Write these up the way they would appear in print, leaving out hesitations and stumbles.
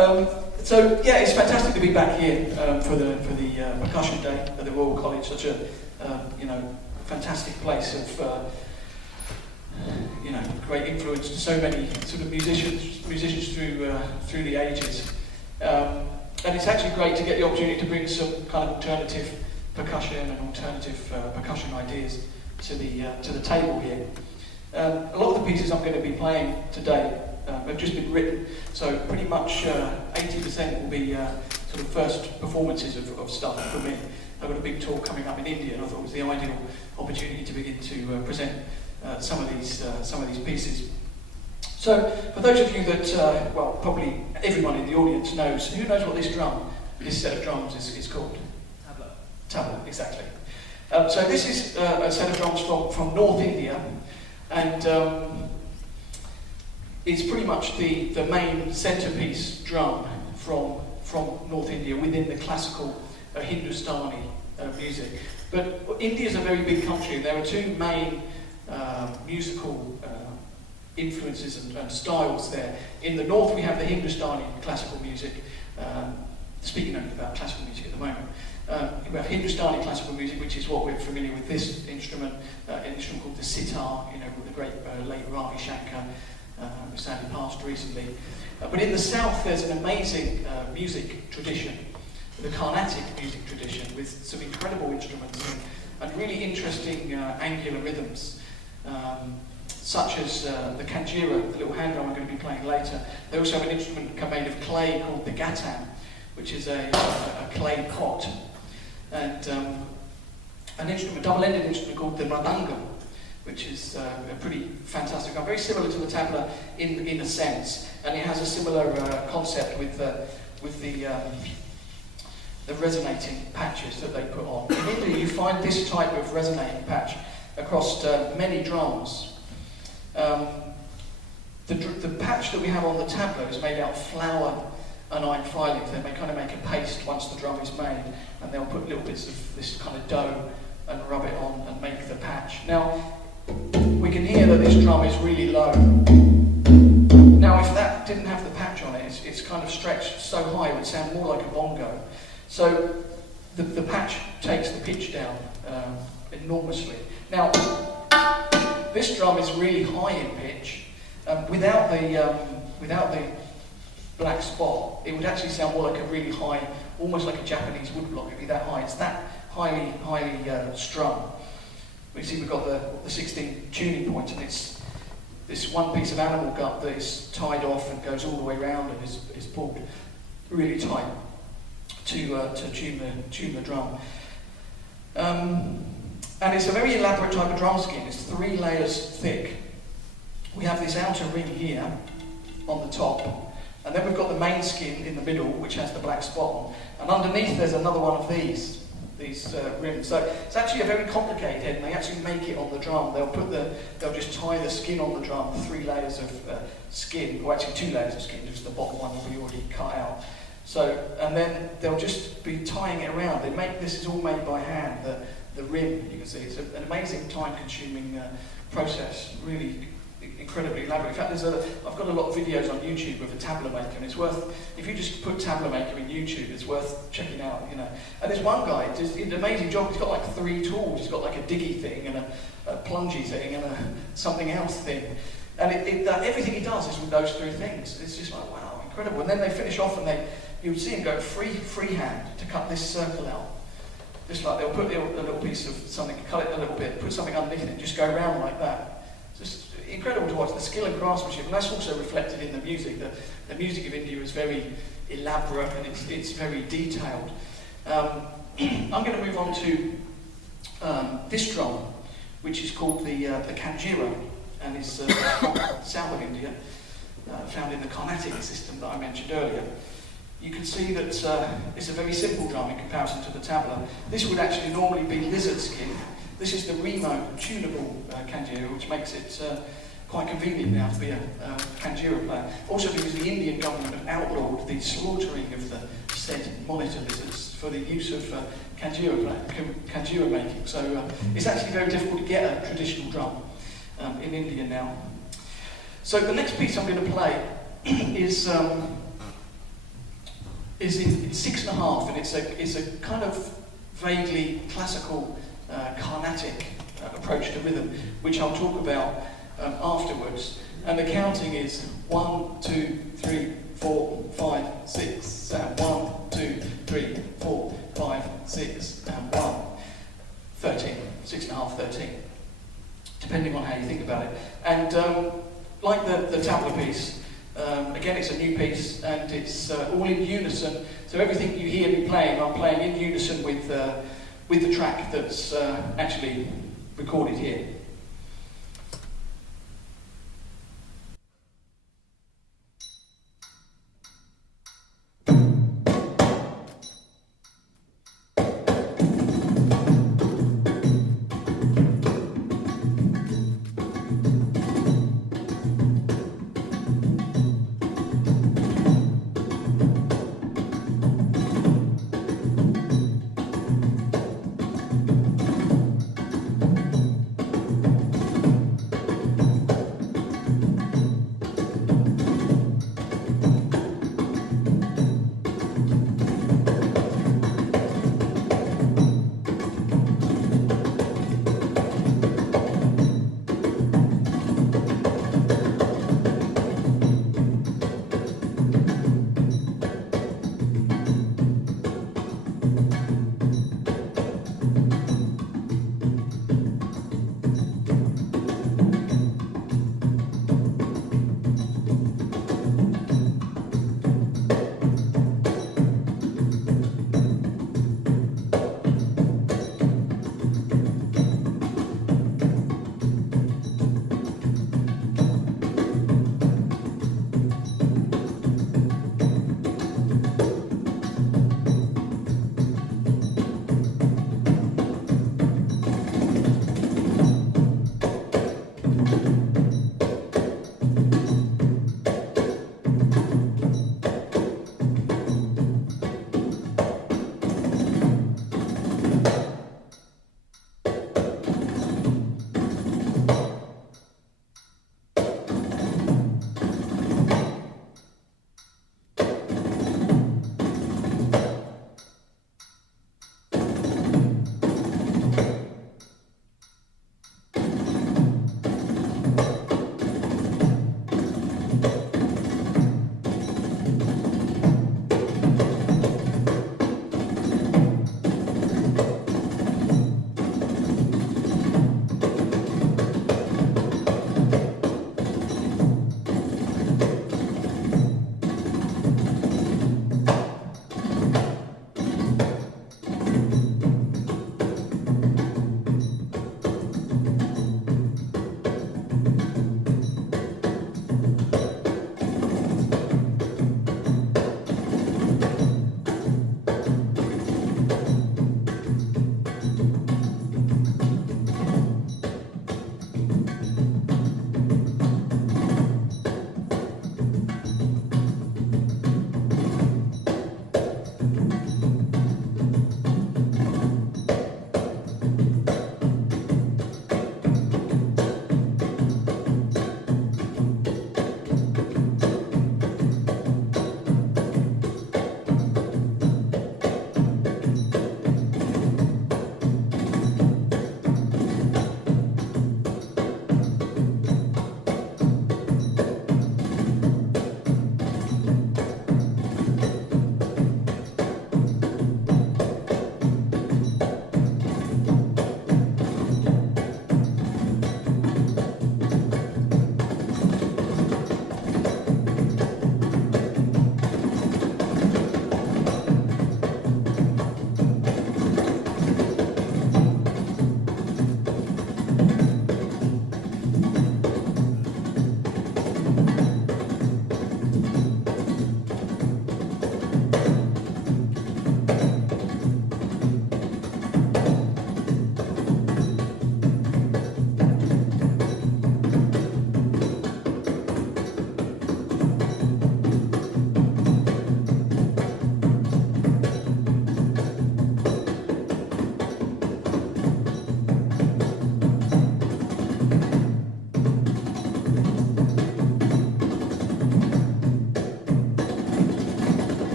So yeah, it's fantastic to be back here for the percussion day at the Royal College. Such a fantastic place of great influence to so many sort of musicians through the ages. And it's actually great to get the opportunity to bring some kind of alternative percussion and alternative percussion ideas to the table here. A lot of the pieces I'm going to be playing today have just been written, so pretty much 80% will be sort of first performances of stuff for me. I've got a big tour coming up in India, and I thought it was the ideal opportunity to begin to present some of these pieces. So, for those of you that, probably everyone in the audience knows, who knows what this set of drums is called? Tabla, exactly. So this is a set of drums from North India, and it's pretty much the main centerpiece drum from North India within the classical Hindustani music. But India is a very big country, and there are two main musical influences and styles there. In the north we have the Hindustani classical music, speaking only about classical music at the moment. We have Hindustani classical music, which is what we're familiar with this instrument, an instrument called the sitar, with the great late Ravi Shankar, who sadly passed recently. But in the south there's an amazing music tradition, the Carnatic music tradition, with some incredible instruments and really interesting angular rhythms, such as the Kanjira, the little hand drum I'm going to be playing later. They also have an instrument made of clay called the gatan, which is a clay pot, and a double-ended instrument called the mridangam, which is pretty fantastic. Very similar to the tabla in a sense, and it has a similar concept with the resonating patches that they put on. In India, you find this type of resonating patch across many drums. The patch that we have on the tabla is made out of flour and iron filings. They kind of make a paste once the drum is made, and they'll put little bits of this kind of dough and rub it on and make the patch. Now, we can hear that this drum is really low. Now, if that didn't have the patch on it, it's kind of stretched so high it would sound more like a bongo. So the patch takes the pitch down enormously. Now, this drum is really high in pitch. Without the black spot, it would actually sound more like a really high, almost like a Japanese woodblock. It'd be that high. It's that highly strung. We see we've got the 16 tuning points, and it's this one piece of animal gut that is tied off and goes all the way around and is pulled really tight to tune the drum. And it's a very elaborate type of drum skin. It's 3 layers thick. We have this outer ring here on the top, and then we've got the main skin in the middle, which has the black spot on. And underneath there's another one of these rims. So it's actually a very complicated head, and they actually make it on the drum. They'll just tie the skin on the drum, 3 layers of skin, or actually 2 layers of skin, just the bottom one will be already cut out. So, and then they'll just be tying it around. This is all made by hand. The rim, you can see, it's an amazing time-consuming process, really incredibly elaborate. In fact, I've got a lot of videos on YouTube of a tabla maker, and it's worth, if you just put tabla maker in YouTube, it's worth checking out, And there's one guy, does an amazing job. He's got like 3 tools. He's got like a diggy thing, and a plungy thing, and a something else thing. And everything he does is with those 3 things. It's just like, wow, incredible. And then they finish off, and you would see him go freehand to cut this circle out. Just like they'll put a little piece of something, cut it a little bit, put something underneath it, and just go around like that. It's just incredible to watch, the skill and craftsmanship, and that's also reflected in the music. The music of India is very elaborate, and it's very detailed. I'm going to move on to this drum, which is called the Kanjira, and is from south of India, found in the Carnatic system that I mentioned earlier. You can see that it's a very simple drum in comparison to the tabla. This would actually normally be lizard skin. This is the remote tunable Kanjira, which makes it quite convenient now to be a Kanjira player. Also because the Indian government have outlawed the slaughtering of the said monitor lizards for the use of Kanjira making. So it's actually very difficult to get a traditional drum in India now. So the next piece I'm going to play is is in 6/2, and it's a kind of vaguely classical, Carnatic approach to rhythm, which I'll talk about afterwards. And the counting is 1, 2, 3, 4, 5, 6, and 1, 2, 3, 4, 5, 6, and 1. 13, 6/2, 13, depending on how you think about it. And like the tabla piece, again, it's a new piece, and it's all in unison. So everything you hear me playing, I'm playing in unison with the track that's actually recorded here.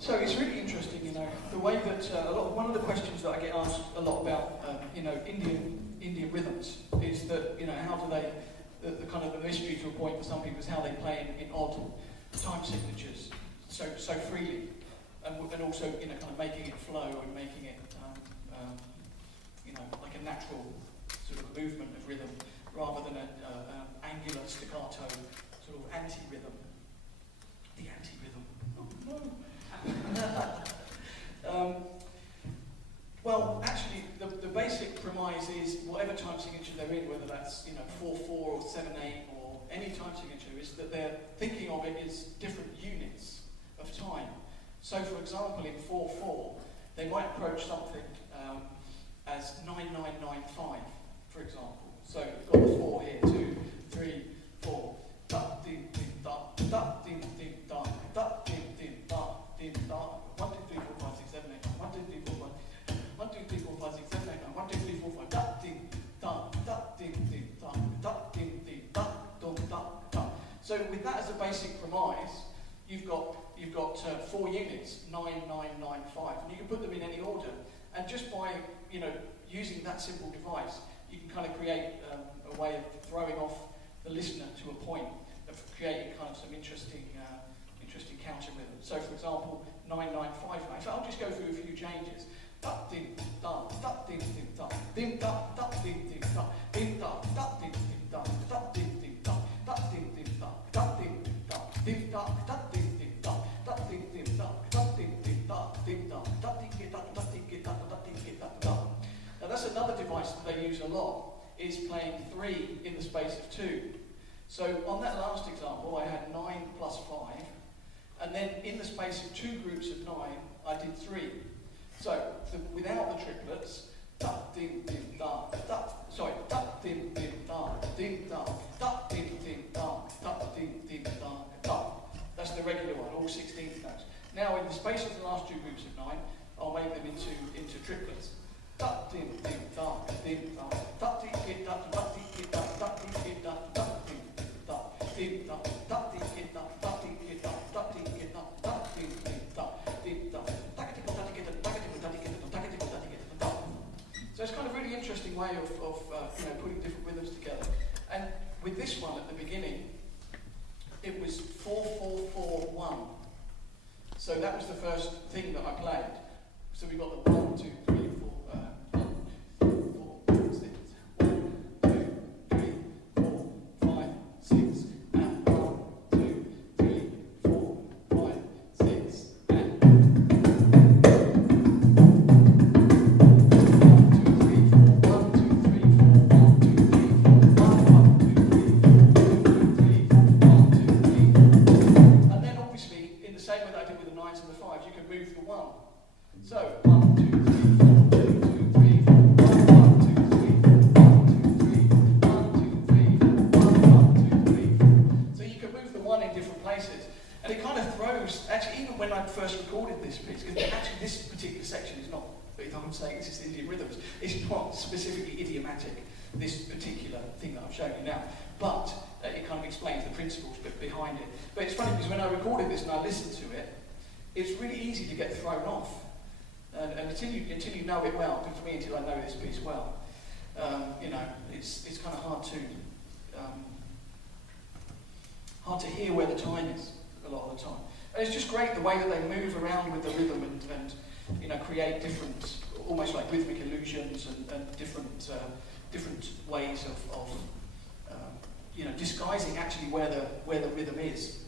So it's really interesting, you know, the way that one of the questions that I get asked a lot about, you know, Indian rhythms is that, you know, how do they, the kind of the mystery to a point for some people is how they play in odd time signatures so freely, and also, you know, kind of making it flow and making it, you know, like a natural sort of movement of rhythm rather than an angular staccato sort of anti-rhythm. The anti-rhythm. Oh no. Well, actually, the basic premise is whatever time signature they're in, whether that's, you know, 4/4 or 7/8 or any time signature, is that they're thinking of it as different units of time. So, for example, in 4/4, they might approach something as 9995, for example. So we've got the 4 here, 2, 3, 4. Da dim dim da, da dim dim da, da dim dim da. 1, 2, 3, 4, 5, 6, 7, 8, 9. 1, 2, 3, 4, 5. 1, 2, 3, 4, 5, 6, 7, 8, 9. 1, 2, 3, 4, 5. Da dim da, da dim dim da, da dim dim da, dum da da. So with that as a basic premise, you've got 4 units, 9, 9, 9, 5, and you can put them in any order. And just by, you know, using that simple device, you can kind of create a way of throwing off the listener to a point of creating kind of some interesting counter rhythm. So, for example, 9-9-5-9. So I'll just go through a few changes. Da dim da, da dim dim da, dim da, da dim dim da, dim da, da dim dim da, da dim dim da, da dim dim da, da dim dim da, dim da, da dim dim da, da dim dim da, da dim dim da, dim da, da dim get da, da dim get da, da dim get da, da. Now that's another device that they use a lot, is playing 3 in the space of 2. So on that last example, I had 9 plus 5, and then in the space of 2 groups of 9, I did 3. So without the triplets, da dim dim da, da, sorry, da dim dim da, dim da, da dim dim da, da dim dim da, da. That's the regular one, all 16th notes. Now in the space of the last 2 groups of 9, I'll make them into triplets. Da dim dim da, dim da, da dim get da, da dim get da, da dim get da, da dim da, dim da, da dim get da, da dim get da, da dim get da, da dim da, dim da, da dim da, da dim da, da dim da, da dim da. So it's kind of a really interesting way of you know, putting different rhythms together. And with this one at the beginning, it was 4-4-4-1. So that was the first thing that I played. So we got the 1, 2, 3, 4. 1, 2, 3, 4, 6. 1, 2, 3, 4, 5, 6. And 1, 2, 3, 4, 5, 6. And 1, 2, 3, 4. 1, 2, 3, 4. 1, 2, 3, 4. 1, 2, 3, 4. 1, 2, 3, 4. 1, 2, 3. And then obviously, in the same way that I did with the 9s and the 5s, you can move the 1. So 1, 2, 3, 4, 2, 2, 3, 4, 1, 2, 3, 4, 1, 2, 3, 4, 1, 2, 3, 4. So you can move the 1 in different places, and it kind of throws. Actually, even when I first recorded this piece, because actually this particular section is not. If I'm saying this is Indian rhythms, it's not specifically idiomatic. This particular thing that I'm showing you now, but it kind of explains the principles behind it. But it's funny because when I recorded this and I listened to it, it's really easy to get thrown off. And until you know it well, and for me until I know this piece well, you know, it's kind of hard to hear where the time is a lot of the time. And it's just great the way that they move around with the rhythm and you know, create different, almost like rhythmic illusions and different ways of you know, disguising actually where the rhythm is.